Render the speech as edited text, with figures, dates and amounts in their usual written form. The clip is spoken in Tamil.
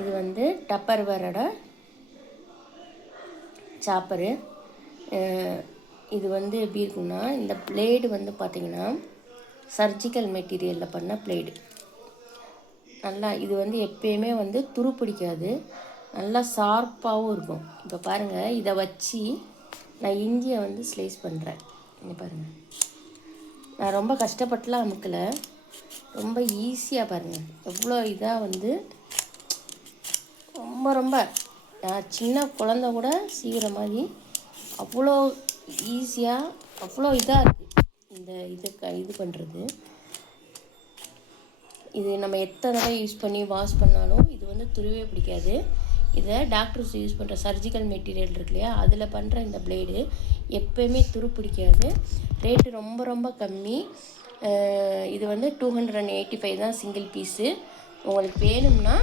இது வந்து டப்பர்வேரோட சாப்பரு. இது வந்து எப்படி இருக்குன்னா, இந்த பிளேடு வந்து பார்த்திங்கன்னா சர்ஜிக்கல் மெட்டீரியலில் பண்ண பிளேடு. நல்லா இது வந்து எப்பயுமே வந்து துரு பிடிக்காது, நல்லா ஷார்ப்பாகவும் இருக்கும். இப்போ பாருங்கள், இதை வச்சு நான் இஞ்சியை வந்து ஸ்லைஸ் பண்ணுறேன். இங்கே பாருங்கள், நான் ரொம்ப கஷ்டப்பட்டுலாம் அமுக்கலை, ரொம்ப ஈஸியாக பாருங்கள் எவ்வளோ இதாக வந்து ரொம்ப ரொம்ப சின்ன குழந்த கூட சீவிர மாதிரி அவ்வளோ ஈஸியாக அவ்வளோ இதாக இருக்குது இந்த இது பண்ணுறது. இது நம்ம எத்தனை தடவை யூஸ் பண்ணி வாஷ் பண்ணாலும் இது வந்து துருவே பிடிக்காது. இதை டாக்டர்ஸ் யூஸ் பண்ணுற சர்ஜிக்கல் மெட்டீரியல் இருக்கு இல்லையா, அதில் பண்ணுற இந்த பிளேடு எப்போயுமே துரு பிடிக்காது. ரேட்டு ரொம்ப ரொம்ப கம்மி. இது வந்து 285 தான் சிங்கிள் பீஸு. உங்களுக்கு வேணும்னா